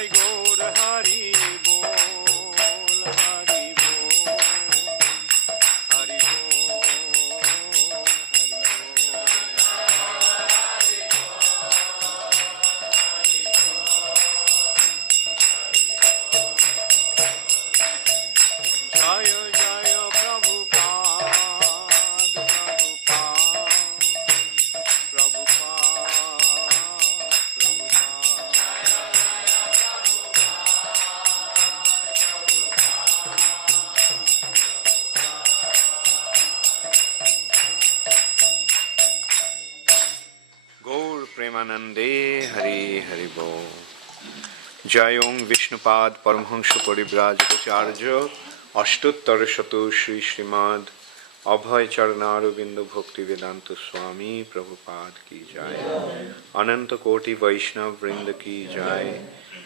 Nitai Gaur Hari Bol, Hari Bol, Hari Bol, Jaya Jaya Prabhupada, Gaur Premanande Hari Hari Bol. Jayong Vishnupad Paramhansha Parivrajacharya Ashtuttar Shato Shri Srimad Abhay Charanaruvinda Bhakti Vedanta Swami Prabhupada Ki Jai. Ananta Koti Vaishnav Vrinda Ki Jai.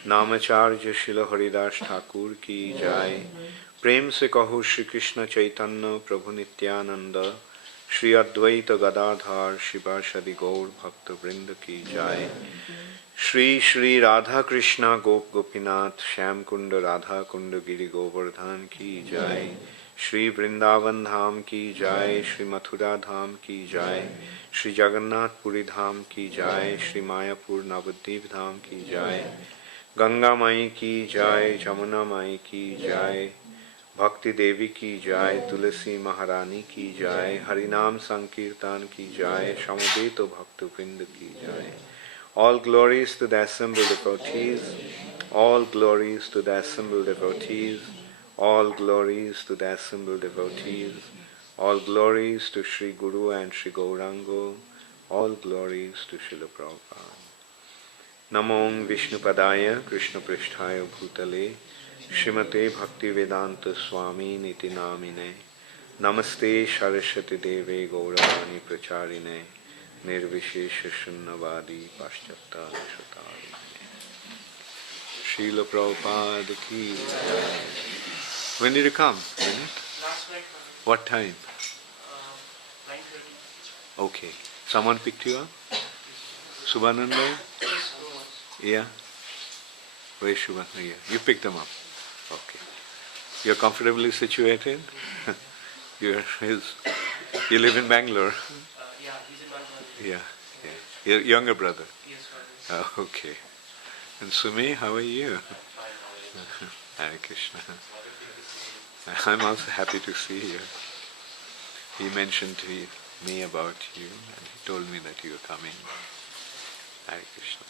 Namacharya Shila Haridas Thakur Ki Jai. Prem se kaho Shri Krishna Chaitanya Prabhu Nityananda Shri Advaita Gadadhar Shivasadi Gaur Bhakta Vrinda Ki Jai. Shri Shri Radha Krishna Gop Gopinath Shyam Kunda Radha Kunda Giri Govardhan Ki Jai. Shri Vrindavan Dham Ki Jai. Shri Mathura Dham Ki Jai. Shri Jagannath Puri Dham Ki Jai. Shri Mayapur Navadvip Dham Ki Jai. Ganga Mai Ki Jai. Jamuna Mai Ki Jai. Bhakti Devi Ki Jai. Tulasi Maharani Ki Jai. Harinam Sankirtan Ki Jai. Shamudeto Bhakta Vrinda Ki Jai. All glories to the assembled devotees, all glories to the assembled devotees, all glories to the assembled devotees, all glories to Sri Guru and Sri Gaurango, all glories to Srila Prabhupada. Namong Vishnupadaya Krishna Pristhaya Bhutale Srimate Bhakti Vedanta Swami Niti Namine Namaste Saraswati Deve Gauravani Pracharine Nirvishesha Shunnavadi Paschata Shatari. Srila Prabhupada Ki Jai. When did you come? Last night. What time? 9:30. Okay. Someone picked you up? Subhananda? Yeah. Where's Subhananda? Yeah. You picked them up. Okay. You're comfortably situated? You live in Bangalore? Yeah, he's in Bangalore. Yeah. Your younger brother? Yes, father. Oh, okay. And Sumi, how are you? Hare Krishna. I'm also happy to see you. He mentioned to me about you and he told me that you were coming. Hare Krishna.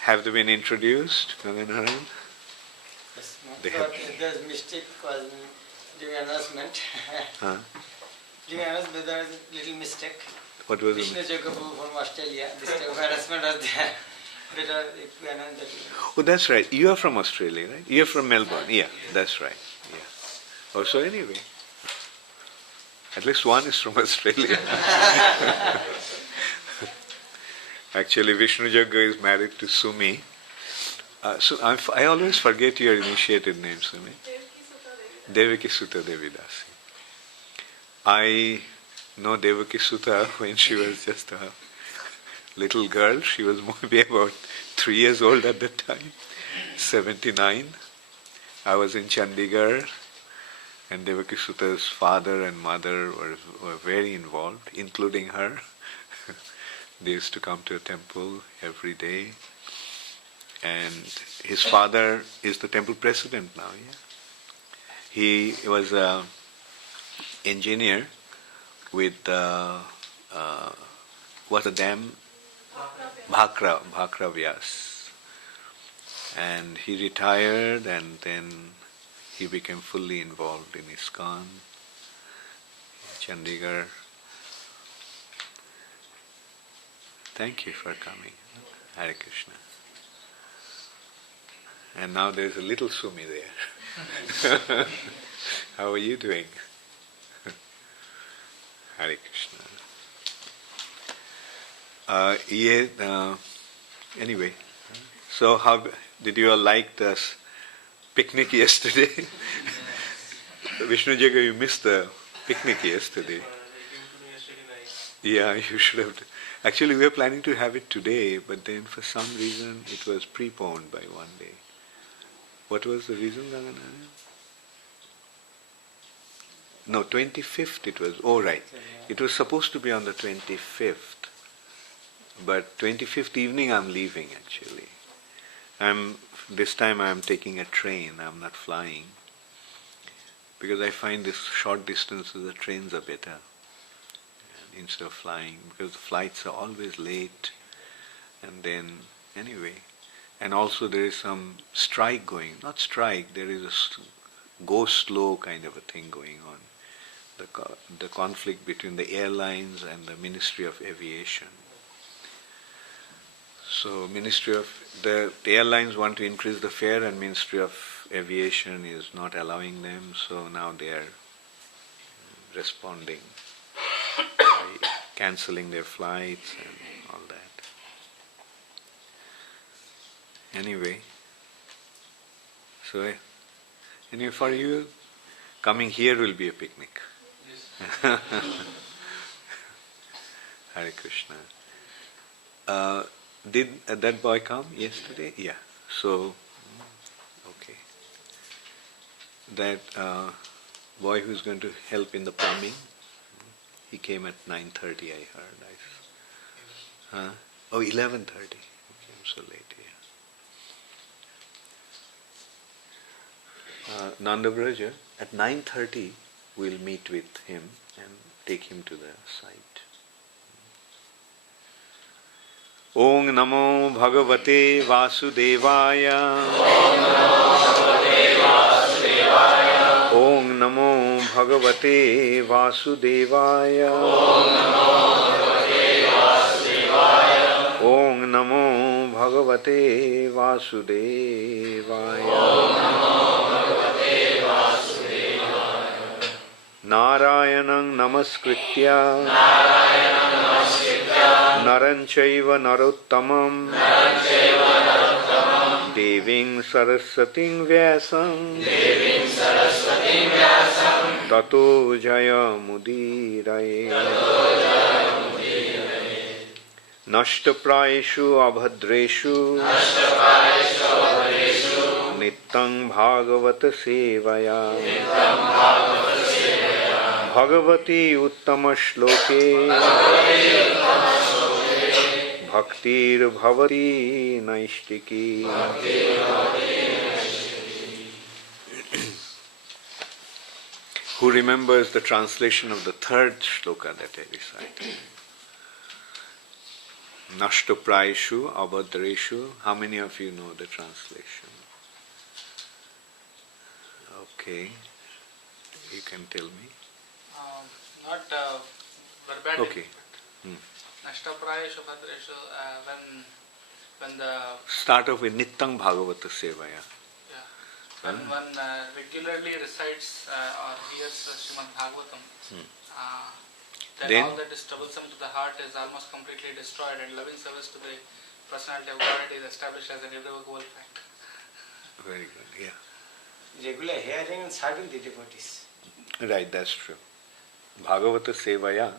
Have they been introduced, Ganganaran? Yes, They no, have- there's mistake was during announcement. Huh? During announcement there was a little mistake. What was Vishnu it? Jagabu from Australia. This type of harassment was there. Better if we announce that. Oh, that's right. You are from Australia, right? You're from Melbourne. Yeah, that's right. Yeah. Oh, so anyway, at least one is from Australia. Actually, Vishnu Jagga is married to Sumi. So I always forget your initiated name, Sumi. Devaki Sutta Devidasi. I know Devaki Sutta when she was just a little girl. She was maybe about 3 years old at that time, 79. I was in Chandigarh, and Devaki Sutta's father and mother were very involved, including her. They used to come to a temple every day. And his father is the temple president now. Yeah? He was an engineer with what's the dam? Bhakra Vyas. And he retired and then he became fully involved in ISKCON, in Chandigarh. Thank you for coming. Hare Krishna. And now there's a little Sumi there. How are you doing? Hare Krishna. Anyway, so how did you all like the picnic yesterday? Vishnu Jaga, you missed the picnic yesterday. They came to me yesterday night. Yeah, you should have. Actually, we were planning to have it today, but then for some reason it was preponed by one day. What was the reason, Ranganarayan? No, 25th it was. Oh, right. It was supposed to be on the 25th. But 25th evening I'm leaving actually. This time I'm taking a train, I'm not flying. Because I find this short distances the trains are better instead of flying, because the flights are always late, and then anyway, and also there is some strike going, not strike, there is a go slow kind of a thing going on, the conflict between the airlines and the Ministry of Aviation. So the airlines want to increase the fare and Ministry of Aviation is not allowing them, so now they are responding by cancelling their flights and all that. Anyway, so anyway, for you, coming here will be a picnic. Hare Krishna. Did that boy come yesterday? Yeah. So, okay. That boy who's going to help in the plumbing, he came at 9:30, I heard. Huh? Oh, 11:30. He came so late, yeah. Nanda Braja, at 9:30 we'll meet with him and take him to the site. Om Namo Bhagavate Vasudevaya. Om Namo Bhagavate Vasudevaya. Om Namo Bhagavate Vasudevaya. Narayanam Namaskritya Naranchaiva Narottamam Deving Saraswating Vyasam Tato Jaya Mudiraye Nashtaprayeshu Abhadreshu Nittang Bhagavata Sevaya Bhagavati Uttama Shloke Bhaktir Bhavati Naishtiki. Who remembers the translation of the third shloka that I recited? Nashtoprayeshu Abhadreshu. How many of you know the translation? Okay, you can tell me. Not verbatim. Okay. Nashtaprayeshu Bhadreshu, when the Start off with Nittang Bhagavata Sevaya. when one regularly recites or hears Srimad Bhagavatam, then all that is troublesome to the heart is almost completely destroyed, and loving service to the personality of God is established as an irrevocable fact. Very good, yeah. Regular hearing and serving the devotees. Right, that's true. Bhagavata Sevaya.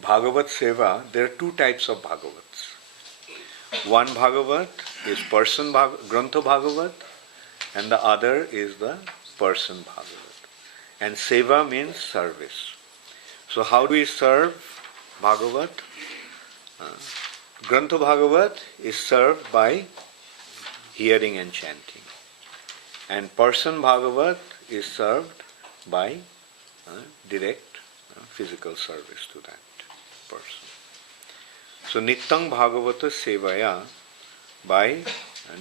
Bhagavat Seva, there are two types of Bhagavats. One Bhagavat is person Grantha Bhagavat, and the other is the person Bhagavat. And Seva means service. So how do we serve Bhagavat? Grantha Bhagavat is served by hearing and chanting. And person Bhagavat is served by direct physical service to that person. So Nittang Bhagavata Sevaya, by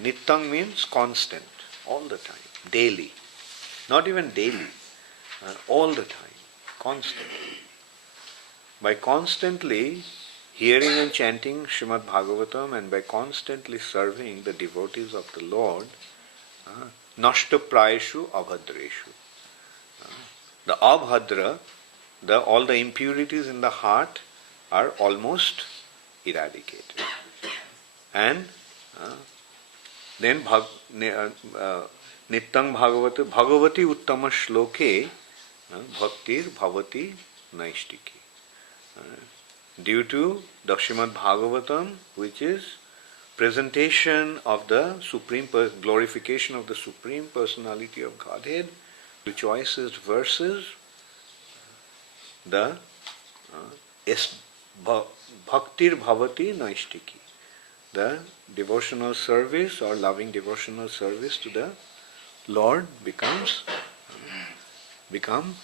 Nittang means constant, all the time, daily. Not even daily, all the time, constantly. By constantly hearing and chanting Srimad Bhagavatam and by constantly serving the devotees of the Lord, Nashtaprayeshu Abhadreshu. The Abhadra, all the impurities in the heart are almost eradicated. And then Nittang Bhagavati Uttama Shloke Bhaktir Bhavati Naishtiki. due to the Srimad Bhagavatam, which is presentation of the glorification of the Supreme Personality of Godhead, the choicest verses, the Bhaktir Bhavati Naishtiki, the devotional service or loving devotional service to the Lord become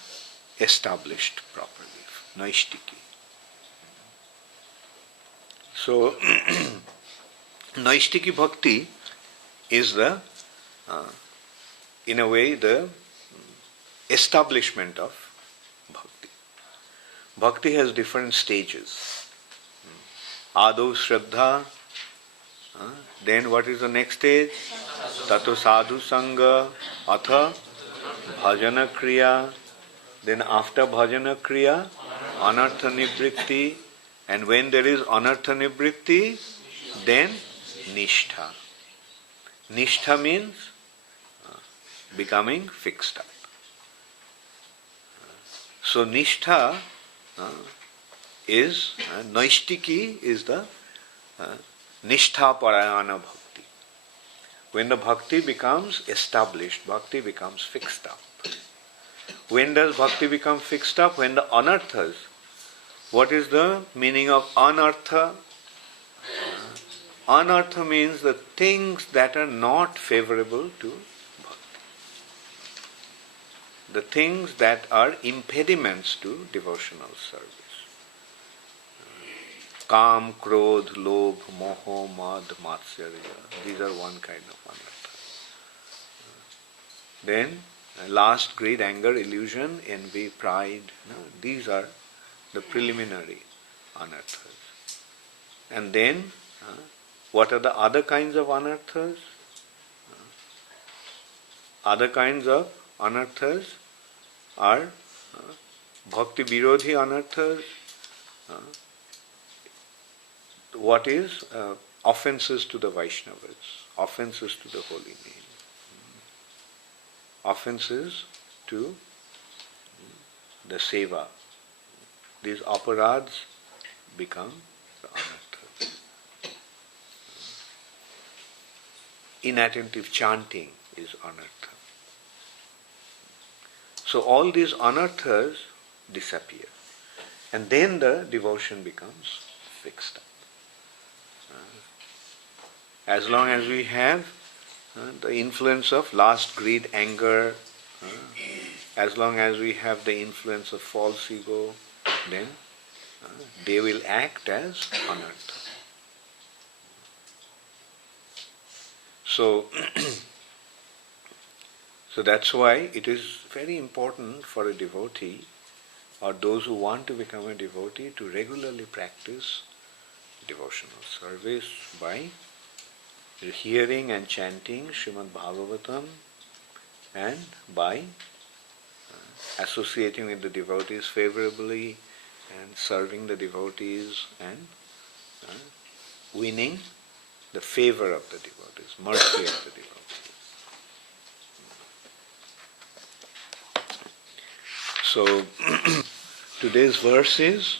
established properly. Naishtiki. So, Naishtiki Bhakti is the, in a way, the establishment of Bhakti. Bhakti has different stages. Ado Shraddha, then what is the next stage? Tato Sadhu Sangha, Atha Bhajana Kriya, then after Bhajana Kriya, Anartha Nivritti, and when there is Anartha Nivritti, then Nishtha. Nishtha means becoming fixed up. So Nishtha is, Naishtiki is the Nishtha Parayana Bhakti. When the Bhakti becomes established, Bhakti becomes fixed up. When does Bhakti become fixed up? When the anarthas. What is the meaning of anartha? Anartha means the things that are not favorable to Bhakti. The things that are impediments to devotional service. Kam, Krodh, Lobh, Moho, Mad, Matsarya. These are one kind of anartha. Then, last, greed, anger, illusion, envy, pride. These are the preliminary anarthas. And then, what are the other kinds of anarthas? Other kinds of anarthas are bhakti virodhi anarthas. What is offenses to the Vaishnavas, offenses to the holy name, offenses to the seva. These aparads become the anarthas. Inattentive chanting is anartha. So all these anarthas disappear. And then the devotion becomes fixed up. As long as we have the influence of lust, greed, anger, as long as we have the influence of false ego, then they will act as anartha. So that's why it is very important for a devotee or those who want to become a devotee to regularly practice devotional service by hearing and chanting Srimad Bhagavatam and by associating with the devotees favorably and serving the devotees and winning the favor of the devotees, mercy of the devotees. So, today's verse is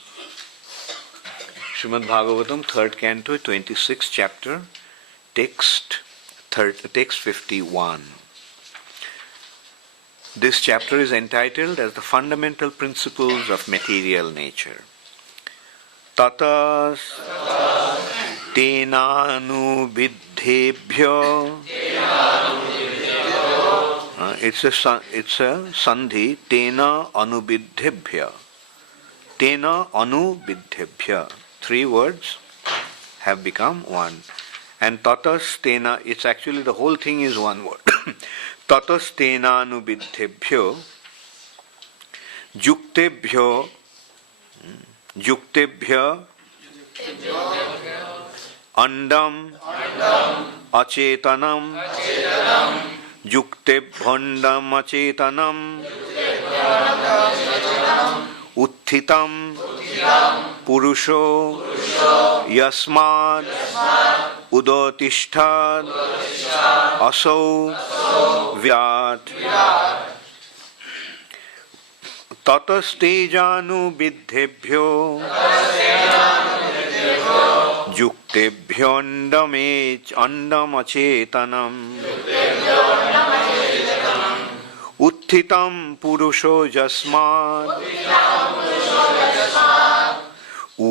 Srimad Bhagavatam, 3rd Canto, 26th chapter, text 51. This chapter is entitled as the Fundamental Principles of Material Nature. Tatas tenanu vidhebhyo. It's a sandhi. Tena anubidhebhya. Tena anubidhebhya. 3 words have become one. And tatas tena, it's actually the whole thing is one word. Tatas tena anubidhebhyo yuktebhyo andam acetanam yuktebhandam acetanam utthitam purusho yasmad udotishtad asau vyat ततस्तेजानुविद्धेभ्यो युक्तेभ्योऽण्डमचेतनम् उत्थितं पुरुषो यस्मात्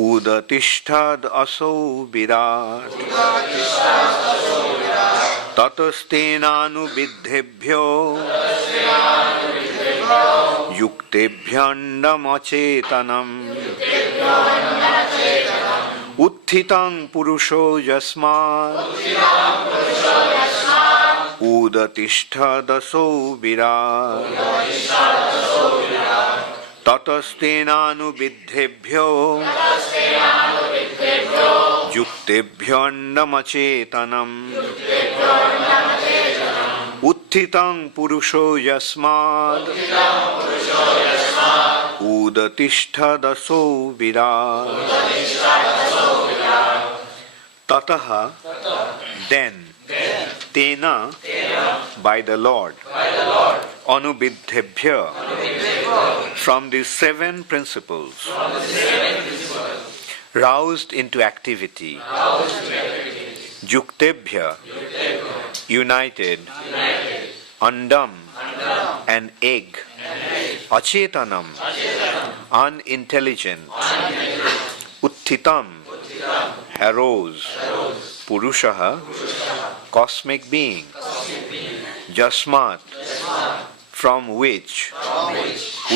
उदतिष्ठदसौ विराट् ततस्तेनानुविद्धेभ्यो युक्तेभ्योऽण्डमचेतनम् उत्थितं पुरुषो यस्मात् उदतिष्ठदसौ विराट् ततस्तेनानुविद्धेभ्यो युक्तेभ्योऽण्डमचेतनम् उत्थितं पुरुषो यस्मात् उदतिष्ठदसौ विराट् ततः then tena by the Lord anubiddhebhya from these seven principles roused into activity yuktebhya united andam an egg achetanam unintelligent uttitam arose purushaha cosmic being jasmat from which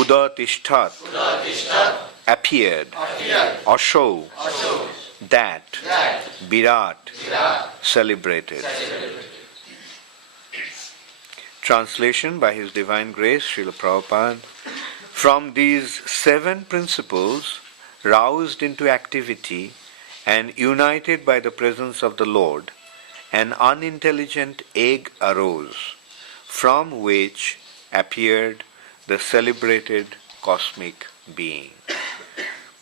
udatishtat appeared asho that virat celebrated. Translation by His Divine Grace Srila Prabhupada. From these seven principles roused into activity and united by the presence of the Lord, an unintelligent egg arose, from which appeared the celebrated cosmic being.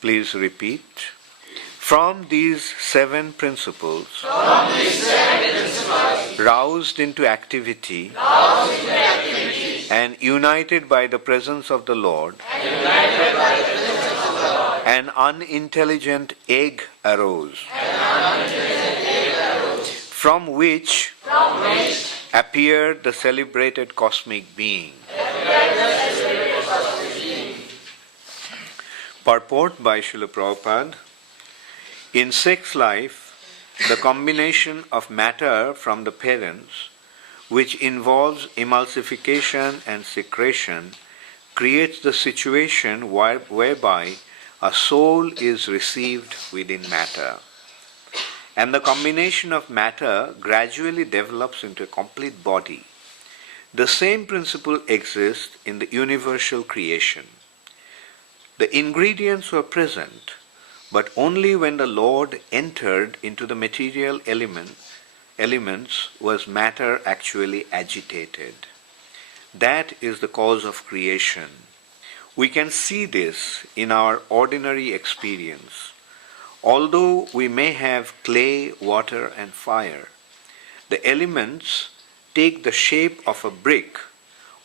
Please repeat. From these seven principles, roused into activity, and united by the presence of the Lord, an unintelligent egg arose, from which appeared the celebrated cosmic being. Purport by Srila Prabhupada. In sex life, the combination of matter from the parents, which involves emulsification and secretion, creates the situation whereby a soul is received within matter. And the combination of matter gradually develops into a complete body. The same principle exists in the universal creation. The ingredients were present, but only when the Lord entered into the material elements was matter actually agitated. That is the cause of creation. We can see this in our ordinary experience. Although we may have clay, water, and fire, the elements take the shape of a brick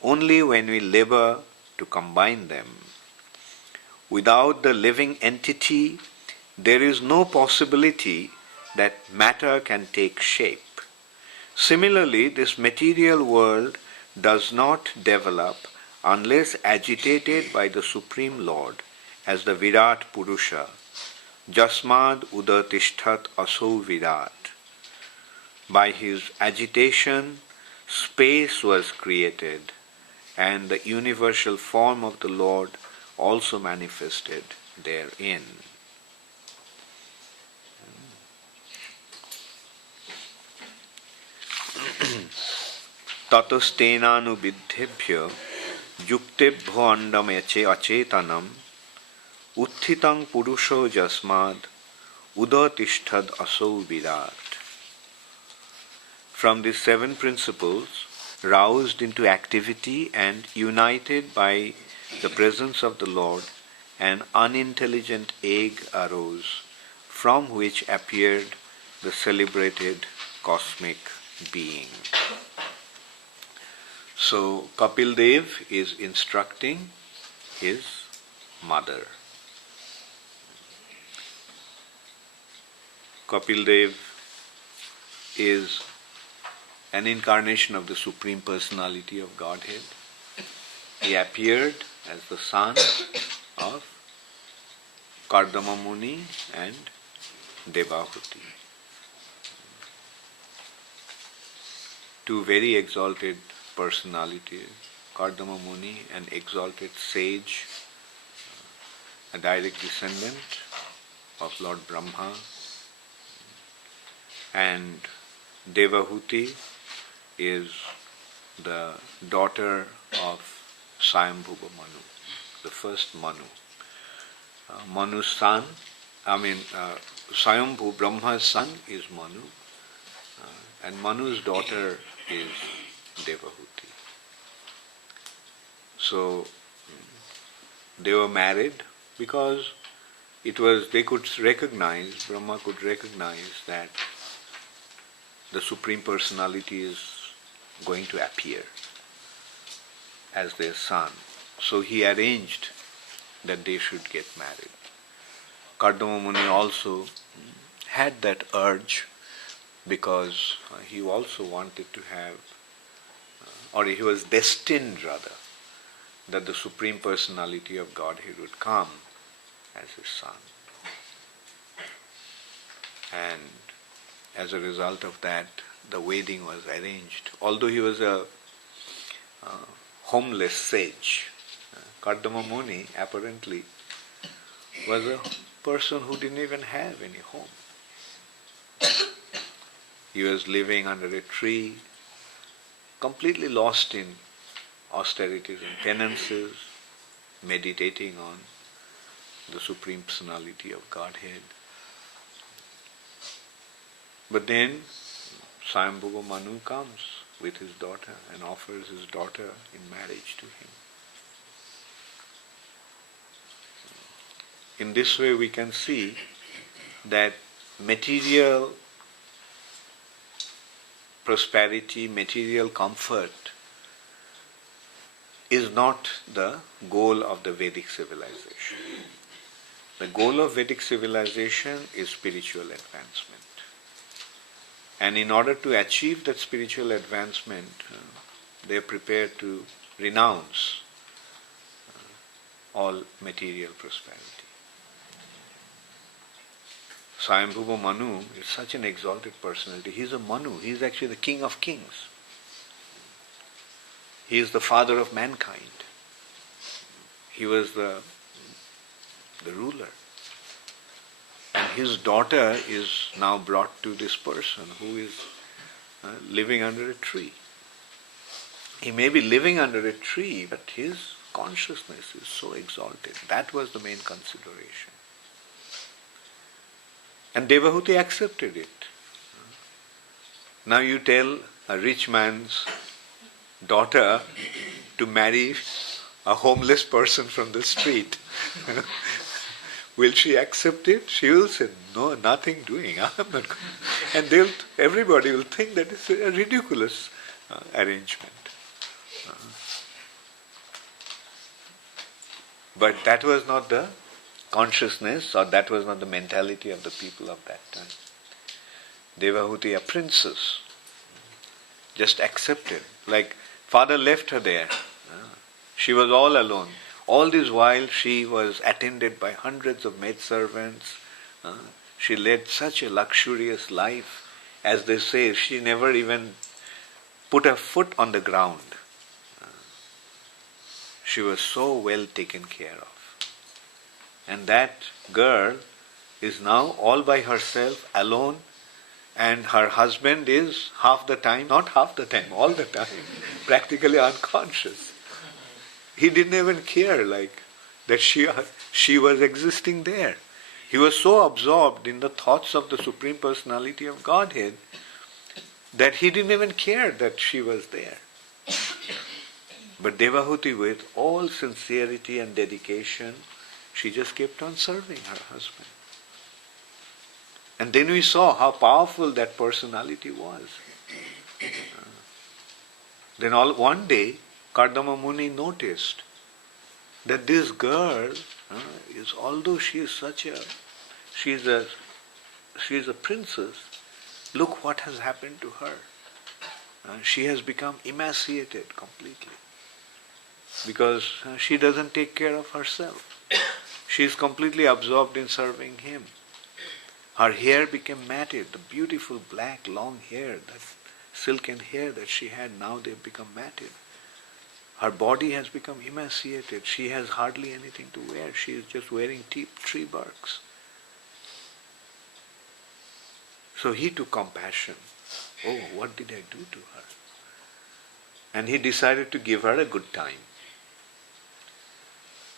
only when we labor to combine them. Without the living entity, there is no possibility that matter can take shape. Similarly, this material world does not develop unless agitated by the Supreme Lord as the Virat Purusha. Jasmad udatishtat aso Virat. By his agitation, space was created, and the universal form of the Lord also manifested therein. Tatastenanubidhebhyo yuktebhyo andamache acetanam utthitang purusho jasmad udatishtad aso virat. From these seven principles, roused into activity and united by the presence of the Lord, an unintelligent egg arose, from which appeared the celebrated cosmic being. So Kapil Dev is instructing his mother. Kapil Dev is an incarnation of the Supreme Personality of Godhead. He appeared as the son of Kardama Muni and Devahuti. Two very exalted personalities, Kardama Muni, an exalted sage, a direct descendant of Lord Brahma, and Devahuti is the daughter of Swayambhuva Manu, the first Manu. Manu's son, Swayambhu, Brahma's son is Manu, and Manu's daughter is Devahuti. So they were married because they could recognize, Brahma could recognize that the Supreme Personality is going to appear as their son. So he arranged that they should get married. Kardama Muni also had that urge because he also wanted to have, or he was destined rather, that the Supreme Personality of Godhead would come as his son. And as a result of that, the wedding was arranged. Although he was a homeless sage, Kardama Muni apparently was a person who didn't even have any home. He was living under a tree, completely lost in austerities and penances, meditating on the Supreme Personality of Godhead. But then Swayambhuva Manu comes with his daughter and offers his daughter in marriage to him. In this way we can see that material prosperity, material comfort is not the goal of the Vedic civilization. The goal of Vedic civilization is spiritual advancement. And in order to achieve that spiritual advancement, they are prepared to renounce all material prosperity. Swayambhuva Manu is such an exalted personality. He is a Manu. He is actually the king of kings. He is the father of mankind. He was the ruler. And his daughter is now brought to this person who is living under a tree. He may be living under a tree, but his consciousness is so exalted. That was the main consideration. And Devahuti accepted it. Now you tell a rich man's daughter to marry a homeless person from the street. Will she accept it? She will say, no, nothing doing. I'm not going. And everybody will think that it's a ridiculous arrangement. But that was not the consciousness, or that was not the mentality of the people of that time. Devahuti, a princess, just accepted. Like father left her there. She was all alone. All this while she was attended by hundreds of maidservants. She led such a luxurious life. As they say, she never even put her foot on the ground. She was so well taken care of. And that girl is now all by herself, alone, and her husband is half the time, not half the time, all the time, practically unconscious. He didn't even care that she was existing there. He was so absorbed in the thoughts of the Supreme Personality of Godhead that he didn't even care that she was there. But Devahuti, with all sincerity and dedication, she just kept on serving her husband. And then we saw how powerful that personality was. Then one day, Kardama Muni noticed that this girl is although she is she is a princess, look what has happened to her. She has become emaciated completely because she doesn't take care of herself. She is completely absorbed in serving him. Her hair became matted, the beautiful black long hair, that silken hair that she had, now they've become matted. Her body has become emaciated. She has hardly anything to wear. She is just wearing tree barks. So he took compassion. Oh, what did I do to her? And he decided to give her a good time.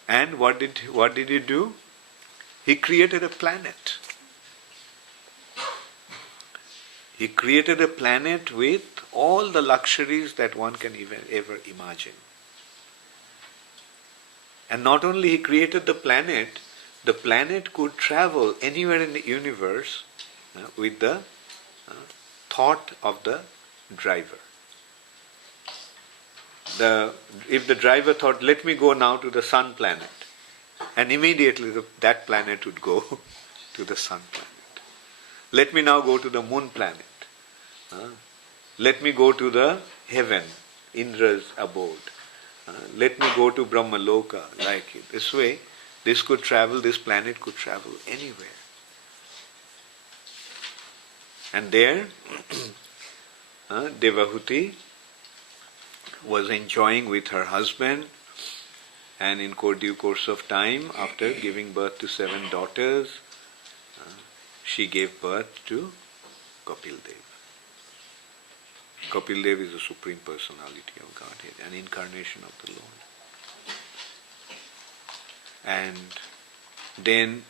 And what did he do? He created a planet. He created a planet with all the luxuries that one can ever imagine. And not only he created the planet could travel anywhere in the universe with the thought of the driver. If the driver thought, let me go now to the sun planet, and immediately that planet would go to the sun planet. Let me now go to the moon planet. Let me go to the heaven, Indra's abode. Let me go to Brahmaloka, like it. This way, this planet could travel anywhere. And there, Devahuti was enjoying with her husband, and in due course of time, after giving birth to 7 daughters, she gave birth to Kapil Dev. Kapil Dev is the Supreme Personality of Godhead, an incarnation of the Lord. And then,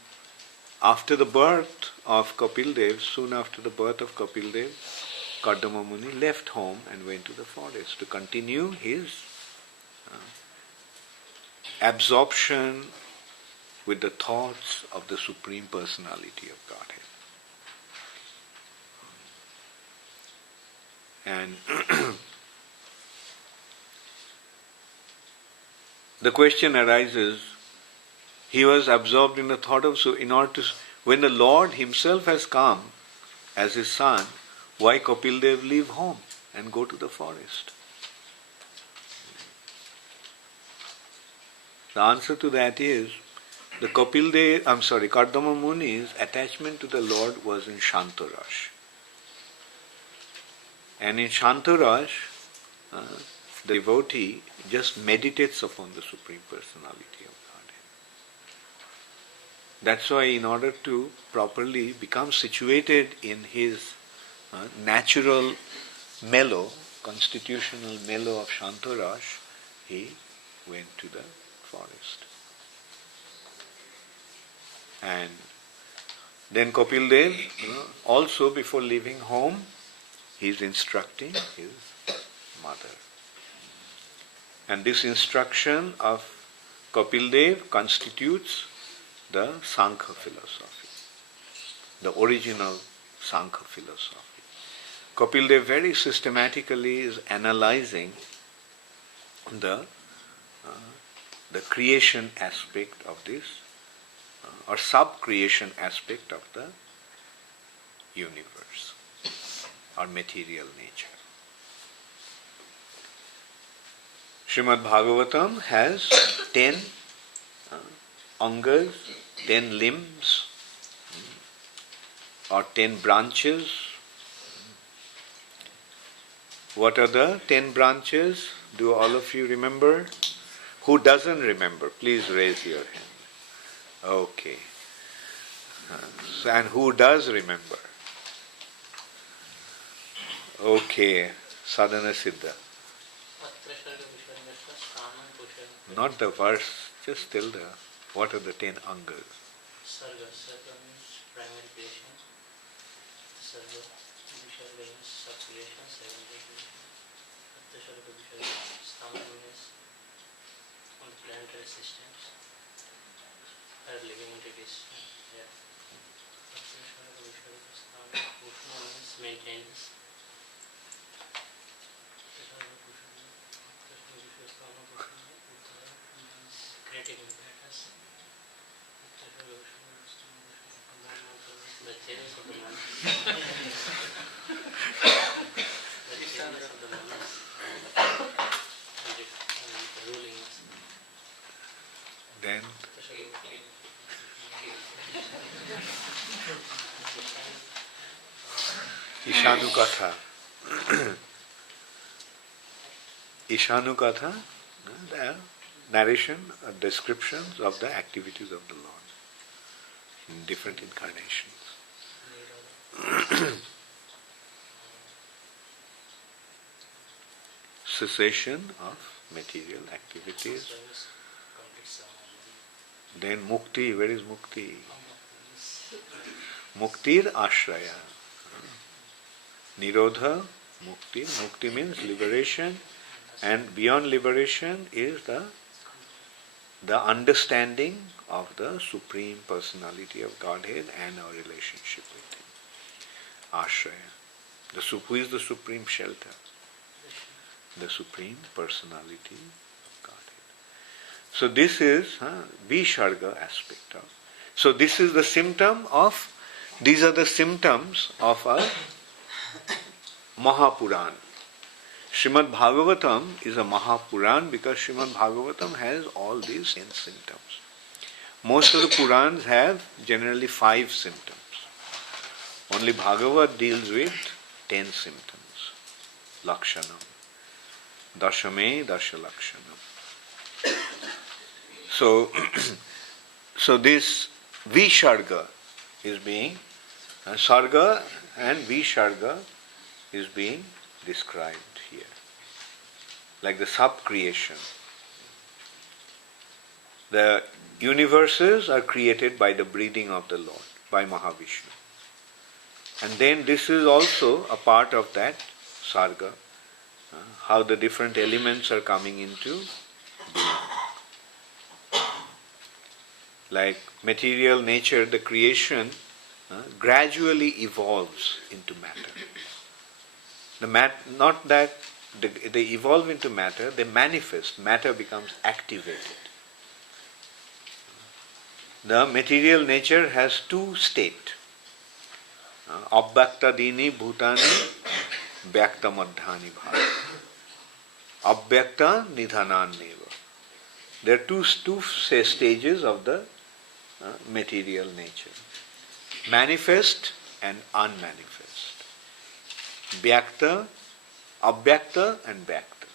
after the birth of Kapil Dev, soon after the birth of Kapil Dev, Kardama Muni left home and went to the forest to continue his absorption with the thoughts of the Supreme Personality of Godhead. And the question arises, he was absorbed in the thought of, so in order to, when the Lord himself has come as his son, why Kapil Dev leave home and go to the forest? The answer to that is, Kardama Muni's attachment to the Lord was in Shantaraj. And in Shantaraj, the devotee just meditates upon the Supreme Personality of Godhead. That's why in order to properly become situated in his natural mellow, constitutional mellow of Shantaraj, he went to the forest. And then Kapil Dev, also before leaving home, he is instructing his mother. And this instruction of Kapil Dev constitutes the Sankhya philosophy, the original Sankhya philosophy. Kapil Dev very systematically is analyzing the creation aspect of this, or sub-creation aspect of the universe, or material nature. Srimad Bhagavatam has 10 angas, 10 limbs, or 10 branches. What are the 10 branches? Do all of you remember? Who doesn't remember? Please raise your hand. Okay. And who does remember? Okay. Sadhana Siddha. Not the verse, just tell what are the 10 angas? Sarga. Sarga means primary creation. Sarga, Visharga means sub-creation, secondary creation. Attasharga, Visharga, Stama means on the planetary systems. Or living entities. Yeah. Attasharga, Visharga, Stama, Ushma means maintenance. Attasharga, Visharga, Stama, Ushma means creative impetus. Ishanukatha. Ishanukatha, the narration or descriptions of the activities of the Lord in different incarnations. Cessation of material activities. service completes samadhi. Then mukti, where is mukti? Muktir ashraya. Nirodha, mukti. Mukti means liberation, and beyond liberation is the understanding of the Supreme Personality of Godhead and our relationship with Him. Ashraya. Who is the supreme shelter? The Supreme Personality of Godhead. So this is Visharga aspect of. So this is the symptom of, these are the symptoms of a Mahapuran. Srimad Bhagavatam is a Mahapuran because Srimad Bhagavatam has all these 10 symptoms. Most of the Purans have generally 5 symptoms. Only Bhagavat deals with 10 symptoms. Lakshanam. Dashame Dasha Lakshanam. So this Visharga is being, Sarga and Visharga is being described here. Like the sub-creation. The universes are created by the breathing of the Lord, by Mahavishnu. And then this is also a part of that Sarga, how the different elements are coming into being. Like material nature, the creation gradually evolves into matter. Not that they evolve into matter, they manifest. Matter becomes activated. The material nature has 2 states. Abhyakta dini bhutani vyakta madhani bhava. Abhyakta nidhanan neva. There are two stages of the material nature. Manifest and unmanifest. Vyakta, abhyakta and vyakta.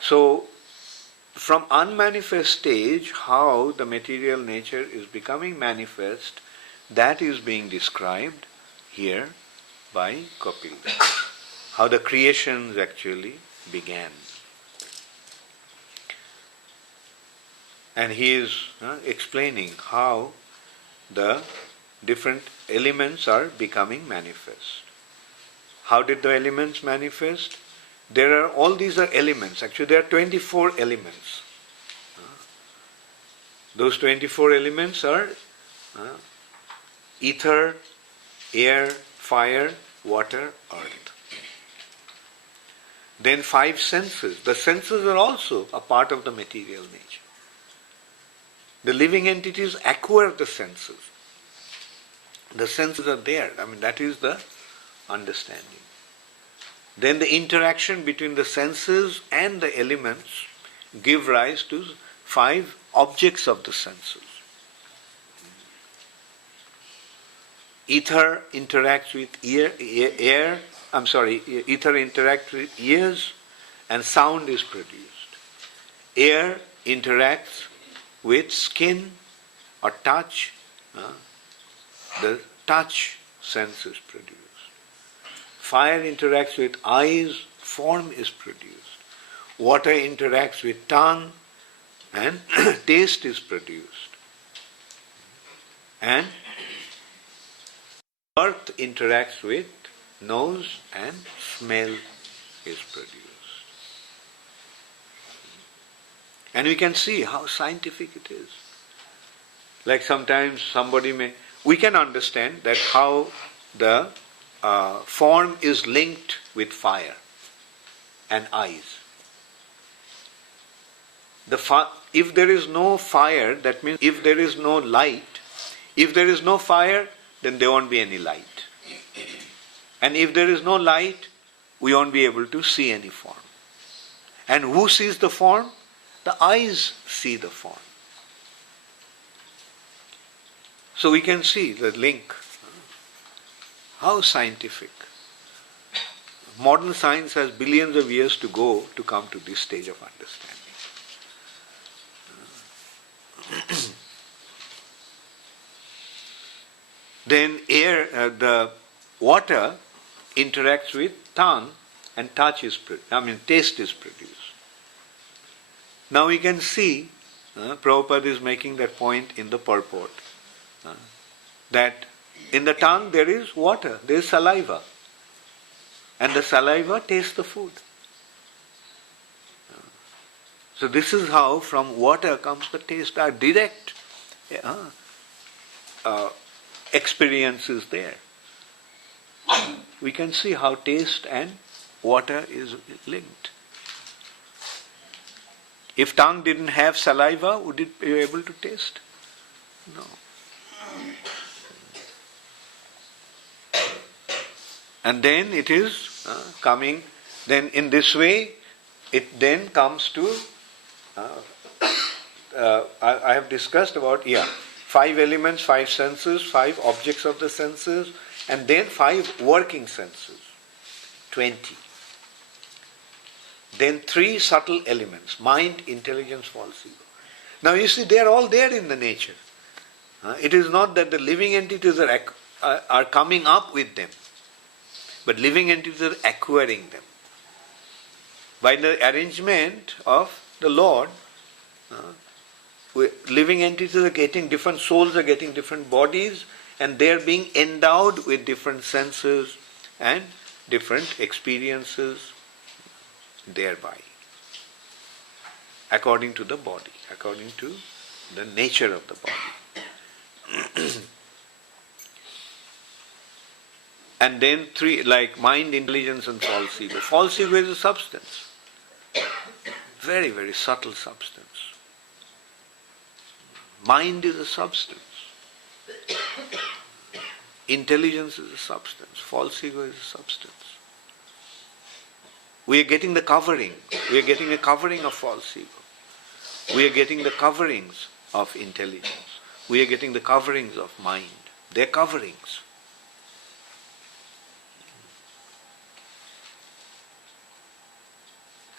So, from unmanifest stage, how the material nature is becoming manifest, that is being described here by Kapil. How the creations actually began. And he is explaining how the different elements are becoming manifest. How did the elements manifest? All these are elements. Actually, there are 24 elements. Those 24 elements are ether, air, fire, water, earth. Then 5 senses. The senses are also a part of the material nature. The living entities acquire the senses. The senses are there. That is the understanding. Then the interaction between the senses and the elements give rise to 5 objects of the senses. Ether interacts with ether interacts with ears and sound is produced. Air interacts with skin or touch, the touch sense is produced. Fire interacts with eyes, form is produced. Water interacts with tongue and taste is produced. And earth interacts with nose and smell is produced. And we can see how scientific it is. Like sometimes we can understand that how the form is linked with fire and eyes. If there is no fire, that means if there is no light, if there is no fire, then there won't be any light. And if there is no light, we won't be able to see any form. And who sees the form? The eyes see the form. So we can see the link. How scientific. Modern science has billions of years to go to come to this stage of understanding. Then the water interacts with tongue and taste is produced. Now we can see, Prabhupada is making that point in the purport, that in the tongue there is water, there is saliva, and the saliva tastes the food. So this is how from water comes the taste. Our direct experience is there. We can see how taste and water is linked. If tongue didn't have saliva, would it be able to taste? No. And then it is coming, then in this way, it then comes to, I have discussed about, 5 elements, 5 senses, 5 objects of the senses, and then 5 working senses, 20. Then 3 subtle elements, mind, intelligence, false ego. Now you see, they are all there in the nature. It is not that the living entities are coming up with them, but living entities are acquiring them. By the arrangement of the Lord, living entities are getting, different souls are getting different bodies, and they are being endowed with different senses and different experiences thereby, according to the body, according to the nature of the body. And then 3, like mind, intelligence and false ego. False ego is a substance. Very, very subtle substance. Mind is a substance. Intelligence is a substance. False ego is a substance. We are getting the covering. We are getting a covering of false ego. We are getting the coverings of intelligence. We are getting the coverings of mind. They are coverings.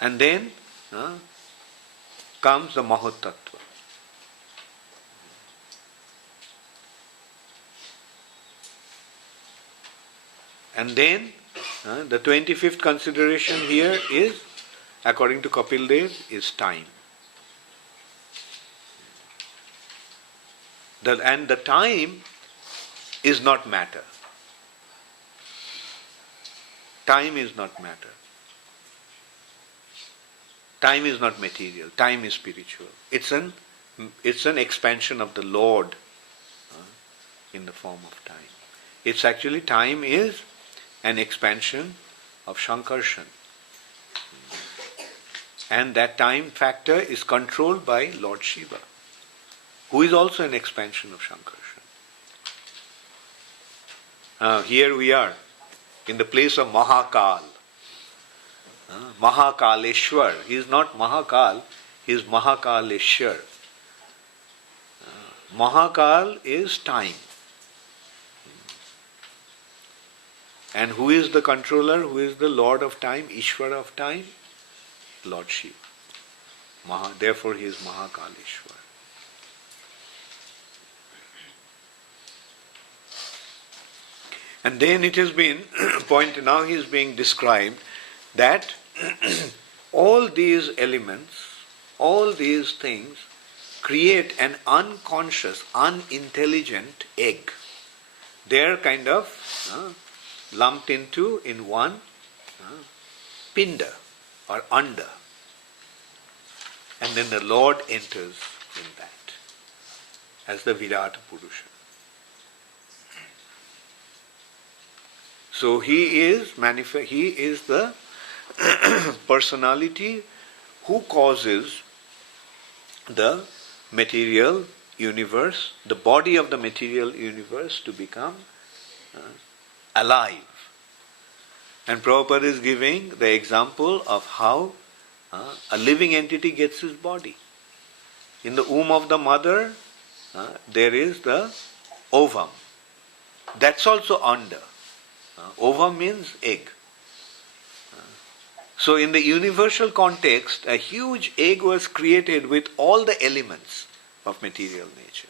And then comes the Mahatattva. And then the 25th consideration here is, according to Kapil Dev, is time. And the time is not matter. Time is not matter. Time is not material. Time is spiritual. It's an expansion of the Lord in the form of time. It's actually, time is an expansion of Shankarshan. And that time factor is controlled by Lord Shiva, who is also an expansion of Shankarshan. Here we are, in the place of Mahakal. Mahakaleshwar. He is not Mahakal, he is Mahakaleshwar. Mahakal is time. And who is the controller? Who is the Lord of time, Ishvara of time? Lord Shiva. Therefore he is Mahakaleshwar. And then it has been now he is being described that all these elements, all these things create an unconscious, unintelligent egg. They are kind of lumped into in one pinda or anda. And then the Lord enters in that as the Virata Purusha. So he is the personality who causes the material universe, the body of the material universe to become alive. And Prabhupada is giving the example of how a living entity gets his body. In the womb of the mother, there is the ovum. That's also anda. Ova means egg. So in the universal context, a huge egg was created with all the elements of material nature.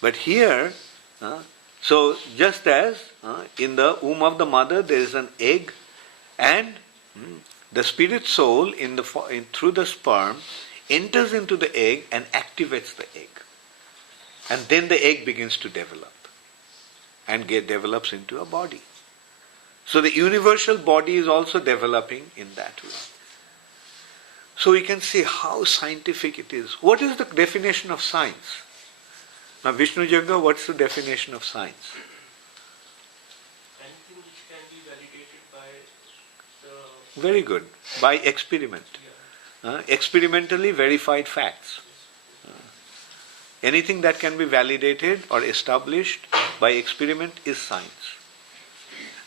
But here, so just as in the womb of the mother there is an egg, and the spirit soul through the sperm enters into the egg and activates the egg. And then the egg begins to develop and develops into a body. So the universal body is also developing in that way. So we can see how scientific it is. What is the definition of science? Now Vishnu Jagga, what's the definition of science? Anything which can be validated by the... Very good. By experiment. Experimentally verified facts. Anything that can be validated or established by experiment is science.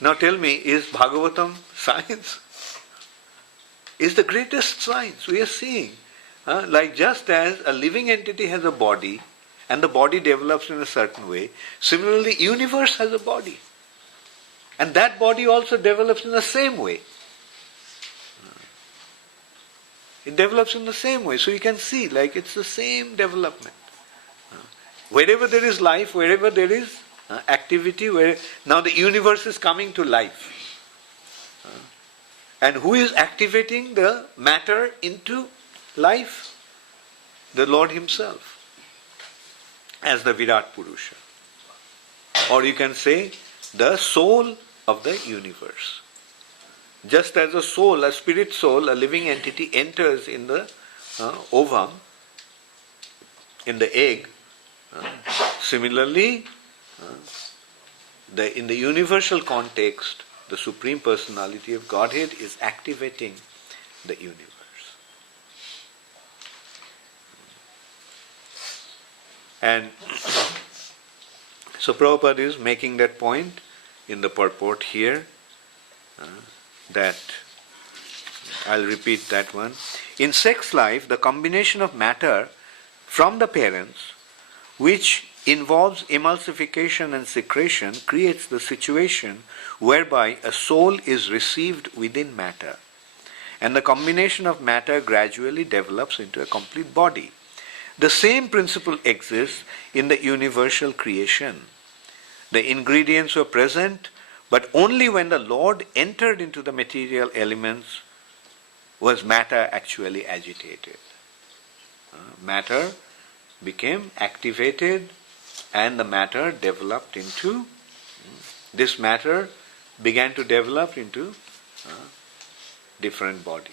Now tell me, is Bhagavatam science? Is the greatest science we are seeing. Like just as a living entity has a body and the body develops in a certain way, similarly universe has a body. And that body also develops in the same way. It develops in the same way. So you can see like it's the same development. Wherever there is life, wherever there is activity, now the universe is coming to life. And who is activating the matter into life? The Lord Himself, as the Virat Purusha. Or you can say, the soul of the universe. Just as a soul, a spirit soul, a living entity enters in the ovum, in the egg, similarly, in the universal context, the Supreme Personality of Godhead is activating the universe. And so Prabhupada is making that point in the purport here, that I'll repeat that one. In sex life, the combination of matter from the parents, which involves emulsification and secretion, creates the situation whereby a soul is received within matter, and the combination of matter gradually develops into a complete body. The same principle exists in the universal creation. The ingredients were present, but only when the Lord entered into the material elements was matter actually agitated. Matter became activated, and the matter developed into, this matter began to develop into different bodies.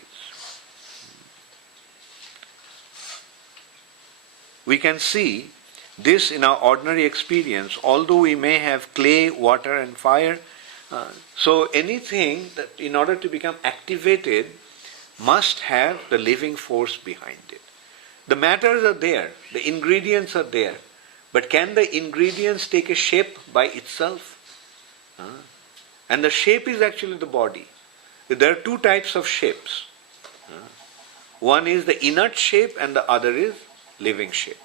We can see this in our ordinary experience, although we may have clay, water and fire. So anything that in order to become activated must have the living force behind it. The matters are there, the ingredients are there, but can the ingredients take a shape by itself? And the shape is actually the body. There are two types of shapes. One is the inert shape and the other is living shape.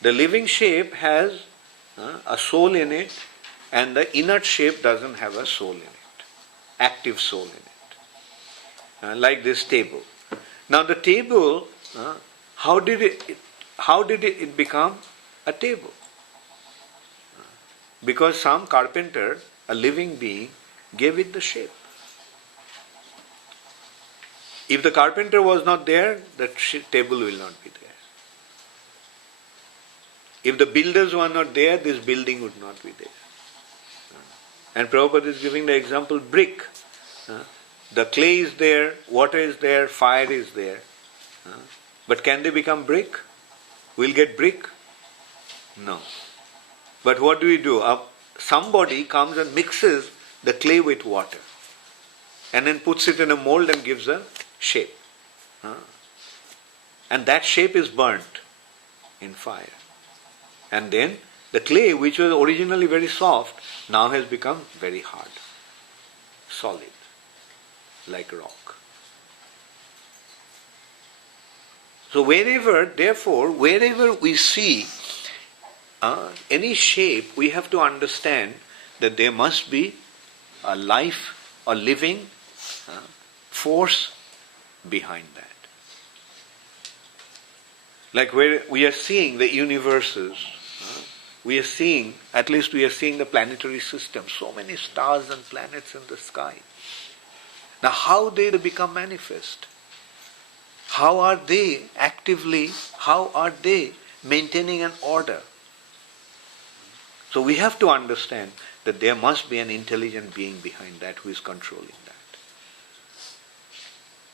The living shape has a soul in it, and the inert shape doesn't have a soul in it, active soul in it. Like this table. Now the table, how did it become a table? Because some carpenter, a living being, gave it the shape. If the carpenter was not there, the table will not be there. If the builders were not there, this building would not be there. And Prabhupada is giving the example brick. The clay is there, water is there, fire is there. But can they become brick? We'll get brick? No. But what do? Somebody comes and mixes the clay with water and then puts it in a mold and gives a shape. And that shape is burnt in fire. And then the clay, which was originally very soft, now has become very hard, solid, like rock. So wherever we see any shape, we have to understand that there must be a life, a living force behind that. Like where we are seeing the universes, we are seeing the planetary system, so many stars and planets in the sky. Now how they become manifest? How are they maintaining an order? So we have to understand that there must be an intelligent being behind that who is controlling that.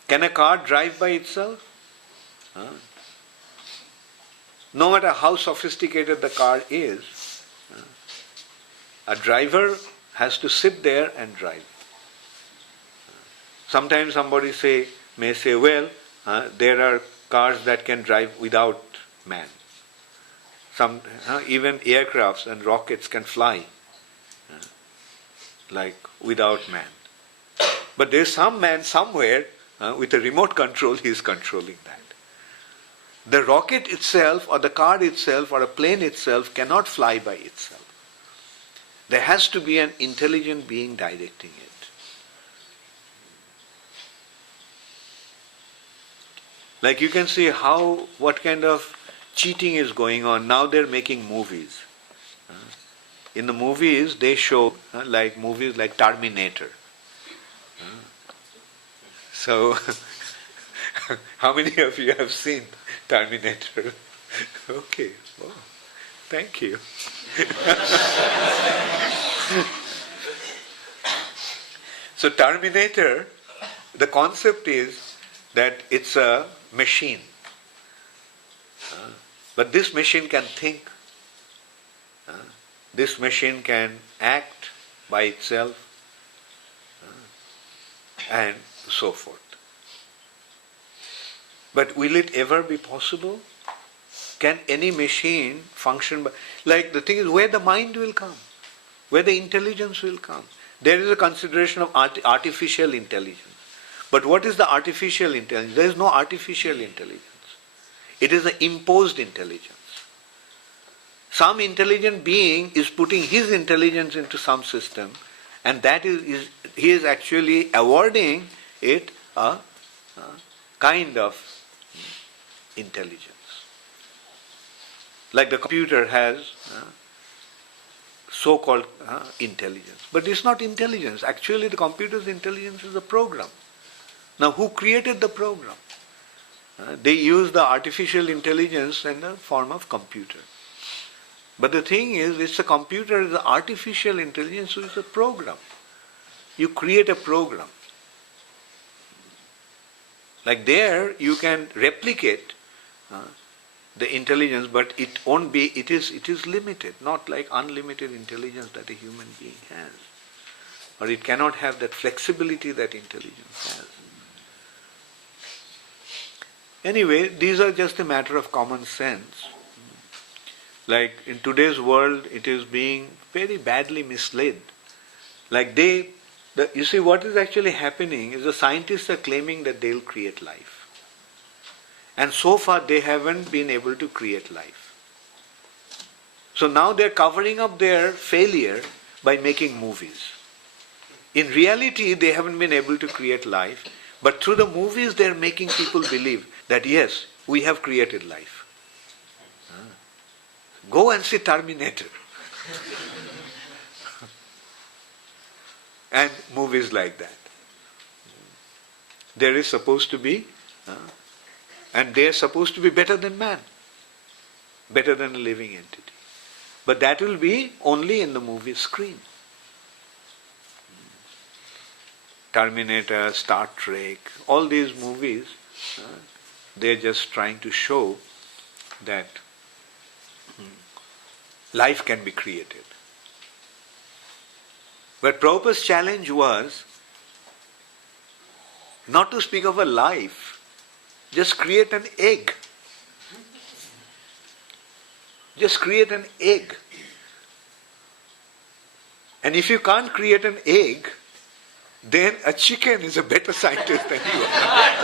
Can a car drive by itself? No matter how sophisticated the car is, a driver has to sit there and drive. Sometimes somebody may say, well, there are cars that can drive without man. Even aircrafts and rockets can fly like without man. But there's some man somewhere with a remote control, he is controlling that. The rocket itself or the car itself or a plane itself cannot fly by itself. There has to be an intelligent being directing it. Like you can see what kind of cheating is going on. Now they're making movies. In the movies they show movies like Terminator. So, how many of you have seen Terminator? Okay, oh, thank you. So Terminator, the concept is that it's a machine. But this machine can think. This machine can act by itself. And so forth. But will it ever be possible? Can any machine function like the thing is where the mind will come, where the intelligence will come. There is a consideration of artificial intelligence. But what is the artificial intelligence? There is no artificial intelligence. It is an imposed intelligence. Some intelligent being is putting his intelligence into some system, and that is he is actually awarding it a kind of intelligence. Like the computer has so-called intelligence. But it's not intelligence. Actually the computer's intelligence is a program. Now who created the program? They use the artificial intelligence in the form of computer. But the thing is, it's a computer, is the artificial intelligence, so it's a program. You create a program. Like there, you can replicate the intelligence, but it is limited, not like unlimited intelligence that a human being has. Or it cannot have that flexibility that intelligence has. Anyway, these are just a matter of common sense. Like in today's world, it is being very badly misled. Like you see what is actually happening is the scientists are claiming that they'll create life. And so far they haven't been able to create life. So now they're covering up their failure by making movies. In reality, they haven't been able to create life, but through the movies they're making people believe that yes, we have created life. Go and see Terminator. And movies like that. There is supposed to be, and they are supposed to be better than man, better than a living entity. But that will be only in the movie screen. Terminator, Star Trek, all these movies, they're just trying to show that life can be created. But Prabhupada's challenge was not to speak of a life, just create an egg. Just create an egg. And if you can't create an egg, then a chicken is a better scientist than you are.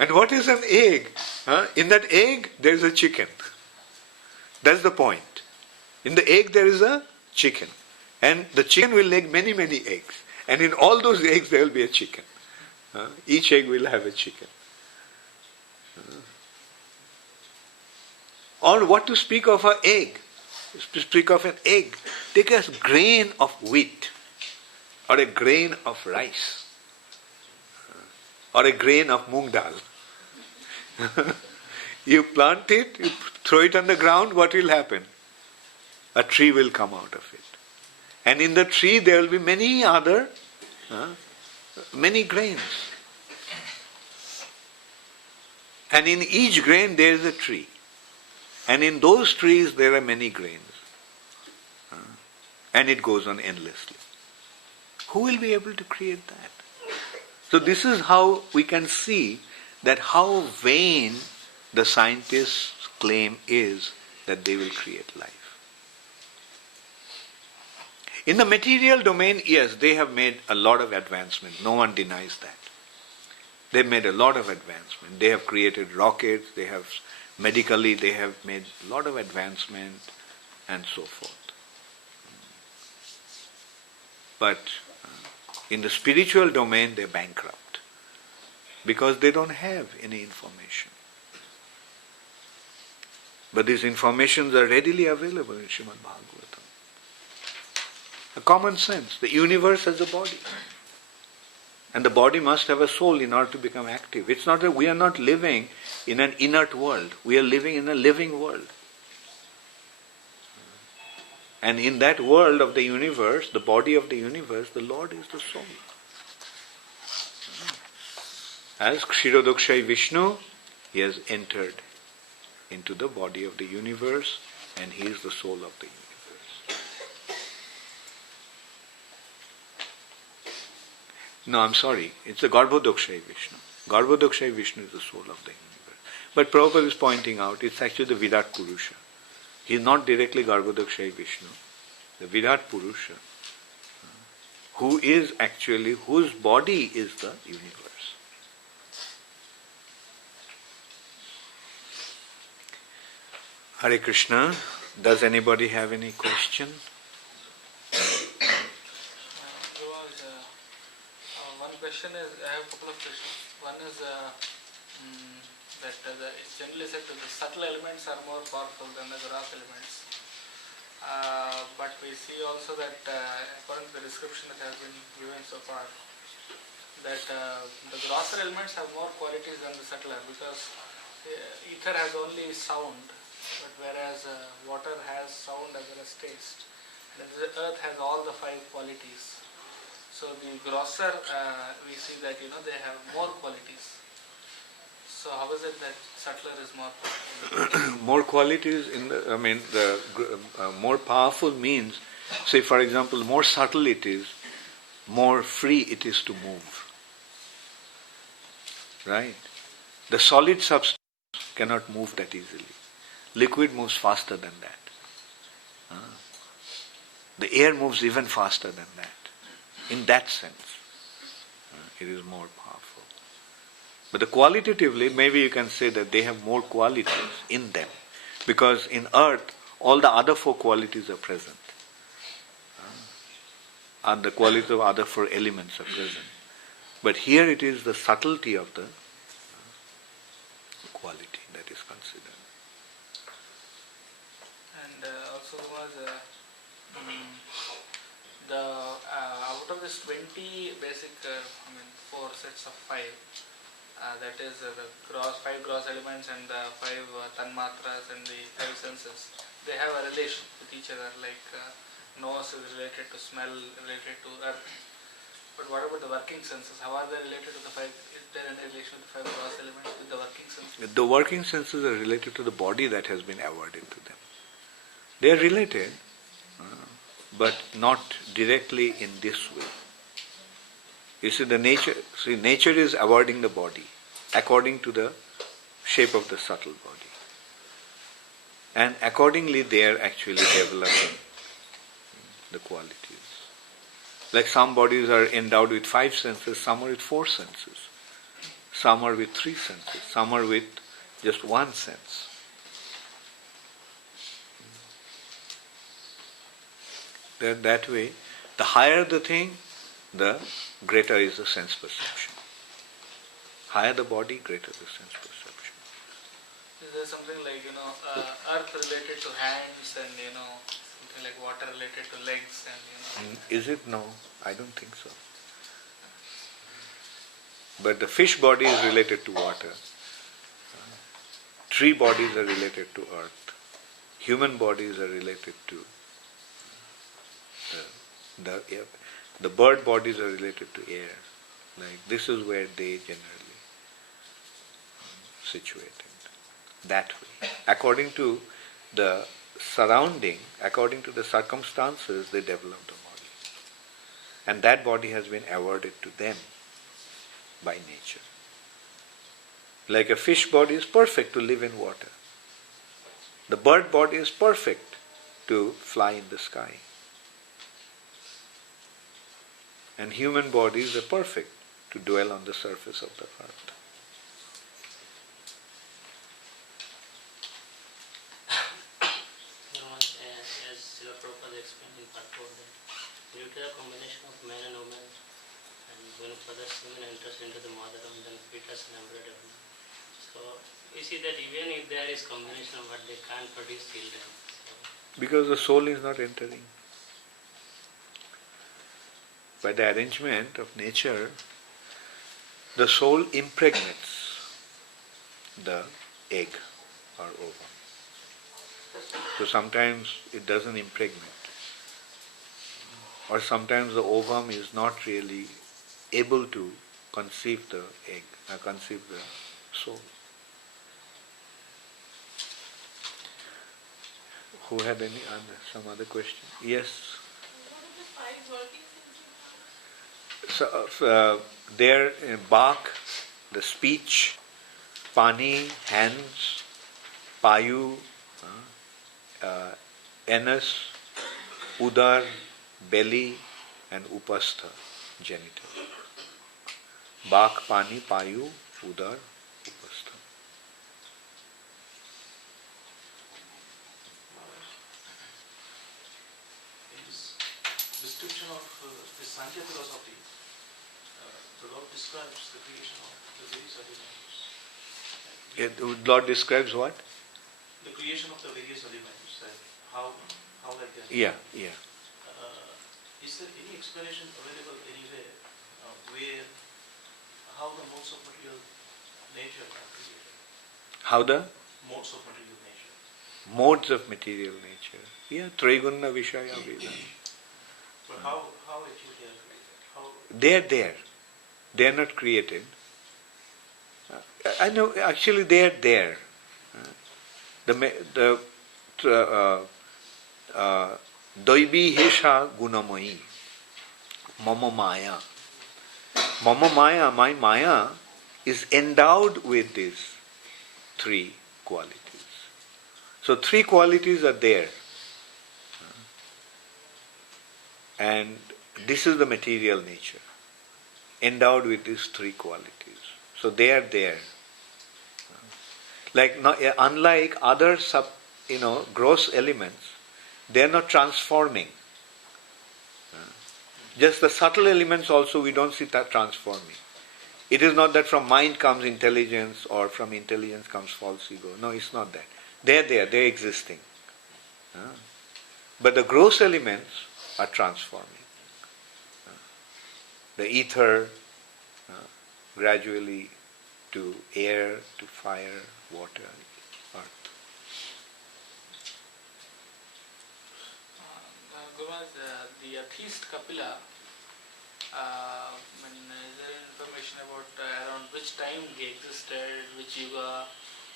And what is an egg? In that egg, there is a chicken. That's the point. In the egg, there is a chicken. And the chicken will lay many, many eggs. And in all those eggs there will be a chicken. Each egg will have a chicken. Or what to speak of an egg? To speak of an egg, take a grain of wheat, or a grain of rice, or a grain of moong dal. You plant it, you throw it on the ground, what will happen? A tree will come out of it. And in the tree there will be many other, many grains. And in each grain there is a tree. And in those trees there are many grains. And it goes on endlessly. Who will be able to create that? So this is how we can see that how vain the scientists' claim is that they will create life. In the material domain, yes, they have made a lot of advancement. No one denies that. They've made a lot of advancement. They have created rockets, medically they have made a lot of advancement and so forth. But in the spiritual domain they're bankrupt because they don't have any information. But these informations are readily available in Srimad Bhagavatam. A common sense. The universe has a body. And the body must have a soul in order to become active. It's not that we are not living in an inert world. We are living in a living world. And in that world of the universe, the body of the universe, the Lord is the soul. As Kshirodakshay Vishnu, he has entered into the body of the universe and he is the soul of the universe. No, I'm sorry, it's the Garbhodakshay Vishnu. Garbhodakshay Vishnu is the soul of the universe. But Prabhupada is pointing out, it's actually the Virat Purusha. He is not directly Garbhodakshay Vishnu. The Virat Purusha, whose body is the universe. Hare Krishna. Does anybody have any question? One question is, I have a couple of questions. One is that it's generally said that the subtle elements are more powerful than the gross elements. But we see also that according to the description that has been given so far, that the grosser elements have more qualities than the subtler, because ether has only sound, but whereas water has sound as well as taste, and the earth has all the 5 qualities. So the grosser, we see that they have more qualities. So how is it that subtler is more powerful? More qualities more powerful means, say for example, more subtle it is, more free it is to move. Right? The solid substance cannot move that easily. Liquid moves faster than that. The air moves even faster than that. In that sense, it is more powerful. But qualitatively, maybe you can say that they have more qualities in them. Because in earth, all the other 4 qualities are present. And the qualities of other 4 elements are present. But here it is the subtlety of the quality that is considered. And also was out of this 20 basic, 4 sets of 5, that is the 5 gross elements and the 5 tanmatras and the 5 senses, they have a relation with each other, like nose is related to smell, related to earth. But what about the working senses? How are they related to the 5? Is there any relation with the 5 gross elements with the working senses? The working senses are related to the body that has been awarded to them. They are related, but not directly in this way. You see, nature is awarding the body according to the shape of the subtle body. And accordingly they are actually developing the qualities. Like some bodies are endowed with 5 senses, some are with 4 senses. Some are with 3 senses, some are with just 1 sense. That way, the higher the thing, the greater is the sense perception. Higher the body, greater the sense perception. Is there something like, earth related to hands and, something like water related to legs and, Is it? No, I don't think so. But the fish body is related to water. Tree bodies are related to earth. Human bodies are related to the bird bodies are related to air. Like this is where they generally situated. That way. According to the surrounding, according to the circumstances, they develop the body. And that body has been awarded to them by nature. Like a fish body is perfect to live in water. The bird body is perfect to fly in the sky. And human bodies are perfect to dwell on the surface of the earth. As Srila Prabhupada explained in part 4, that due to the combination of man and woman, and when further semen enters into the mother, then fetus and embryo develop. So we see that even if there is combination, but they can't produce children. So, Because the soul is not entering. By the arrangement of nature, the soul impregnates the egg or ovum. So sometimes it doesn't impregnate. Or sometimes the ovum is not really able to conceive the egg, conceive the soul. Who had some other question? Yes. What are the 5 working senses? So, there, Bak, the speech, Pani, hands, Payu, anus, Udar, belly, and Upastha, genital. Bak, Pani, Payu, Udar, Upastha. In this description of the Sankhya philosophy, the Lord describes the creation of the various elements. Lord describes what? The creation of the various elements, and how like that. Yeah. Is there any explanation available anywhere where how the modes of material nature are created? How the? Modes of material nature. Modes of material nature. Yeah, Trigunna Vishaya Veda. But how actually they are created? How They are there. They are not created. I know, actually they are there. Doibi Hesha Gunamayi. Mama Maya. Mama Maya, my Maya, is endowed with these 3 qualities. So 3 qualities are there. And this is the material nature, endowed with these 3 qualities. So they are there. Like unlike other gross elements, they are not transforming. Just the subtle elements also we don't see that transforming. It is not that from mind comes intelligence or from intelligence comes false ego. No, it's not that. They are there, they are existing. But the gross elements are transforming. The ether gradually to air, to fire, water, earth. Guru Maharaj, the atheist Kapila, is there any information about around which time he existed, which yuga,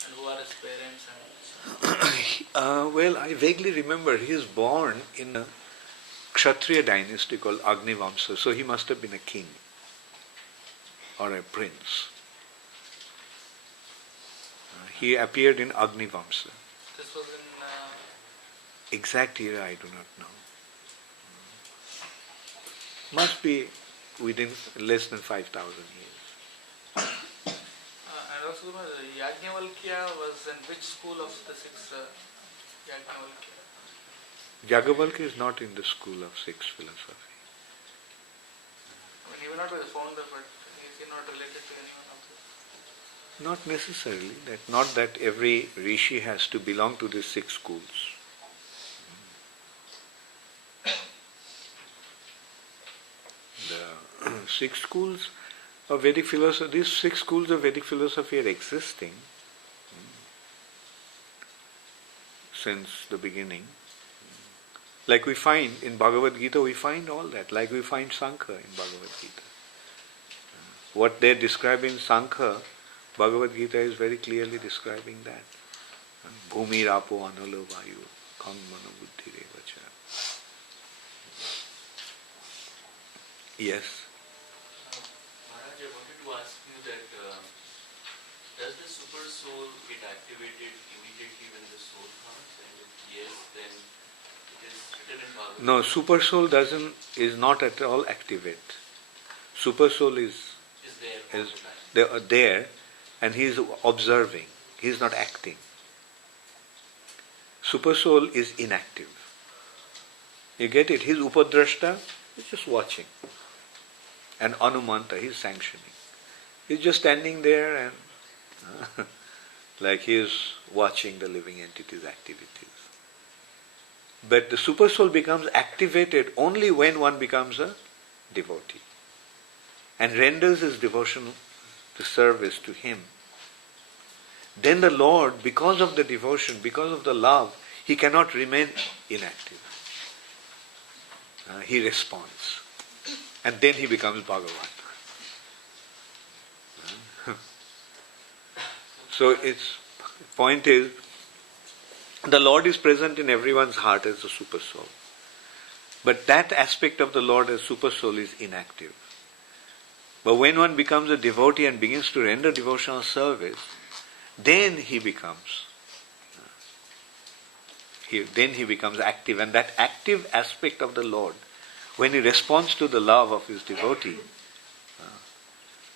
and who are his parents? Well, I vaguely remember he is born in a Kshatriya dynasty called Agnivamsa, so he must have been a king or a prince. He appeared in Agnivamsa. This was in... Exact year I do not know. Must be within less than 5,000 years. and also, Yajnavalkya was in which school of the 6 Yajnavalkya? Jagavalka is not in the school of sixth philosophy. I mean, he may not be the founder, but is he not related to anyone of this? Not necessarily. Not that every rishi has to belong to these six schools. The six schools of Vedic philosophy, these six schools of Vedic philosophy are existing since the beginning. Like we find in Bhagavad Gita, we find all that. Like we find Sankhya in Bhagavad Gita. What they describe in Sankhya, Bhagavad Gita is very clearly describing that. Bhumi rapo analo vayu khang mano buddhi revacha. Yes. Maharaj, I wanted to ask you that does the super soul get activated immediately when the soul comes? And if yes, then it is written in Bhagavad. No, super soul is not at all activate. Super soul is Is there all the time. there, and he is observing. He is not acting. Super soul is inactive. You get it? He is upadrashta. He is just watching. And anumanta, he is sanctioning. He is just standing there and like he is watching the living entity's activities. But the super soul becomes activated only when one becomes a devotee and renders his devotion to service to him. Then the Lord, because of the devotion, because of the love, he cannot remain inactive. He responds. And then he becomes Bhagavan. So its point is, the Lord is present in everyone's heart as a super soul. But that aspect of the Lord as super soul is inactive. But when one becomes a devotee and begins to render devotional service, then he becomes active. And that active aspect of the Lord, when he responds to the love of his devotee,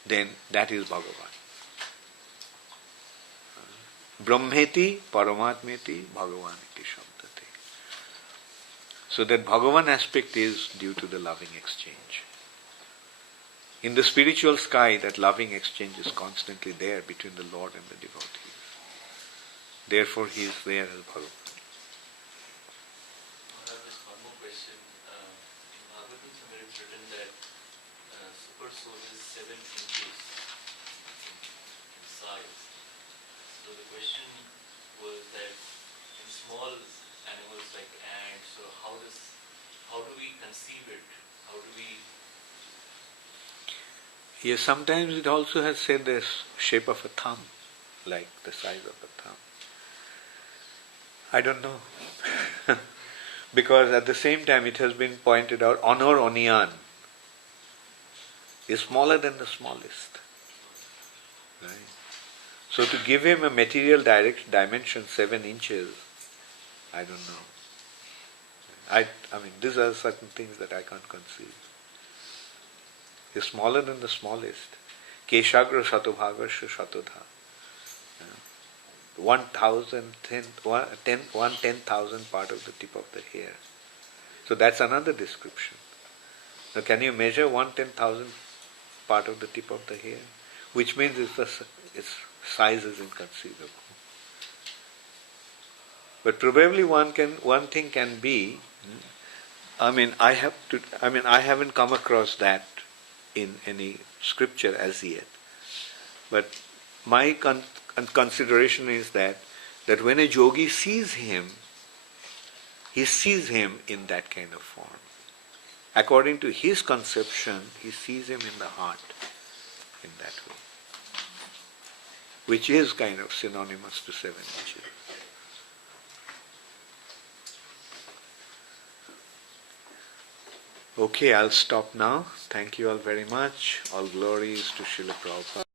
then that is Bhagavan. Brahmeti paramatmeti bhagavaniti shabdate. So that Bhagavan aspect is due to the loving exchange. In the spiritual sky, that loving exchange is constantly there between the Lord and the devotees. Therefore, he is there as Bhagavan. I have just one more question. In Bhagavatam, somewhere it's written that super soul is 7 inches in size. So the question was that in small animals like ants, so how do we conceive it? How do we? Yes, sometimes it also has said the shape of a thumb, like the size of a thumb. I don't know. Because at the same time it has been pointed out, Honor Oniyan is smaller than the smallest. Right? So to give him a material dimension 7 inches, I don't know. I mean, these are certain things that I can't conceive. Is smaller than the smallest. Keshagra Satobhagasya Satodha. 1/10,000 part of the tip of the hair. So that's another description. Now can you measure 1/10,000 part of the tip of the hair? Which means its size is inconceivable. But probably one thing can be, I haven't come across that in any scripture as yet. But my consideration is that when a yogi sees him, he sees him in that kind of form. According to his conception, he sees him in the heart in that way, which is kind of synonymous to 7 inches. Okay, I'll stop now. Thank you all very much. All glories to Srila Prabhupada.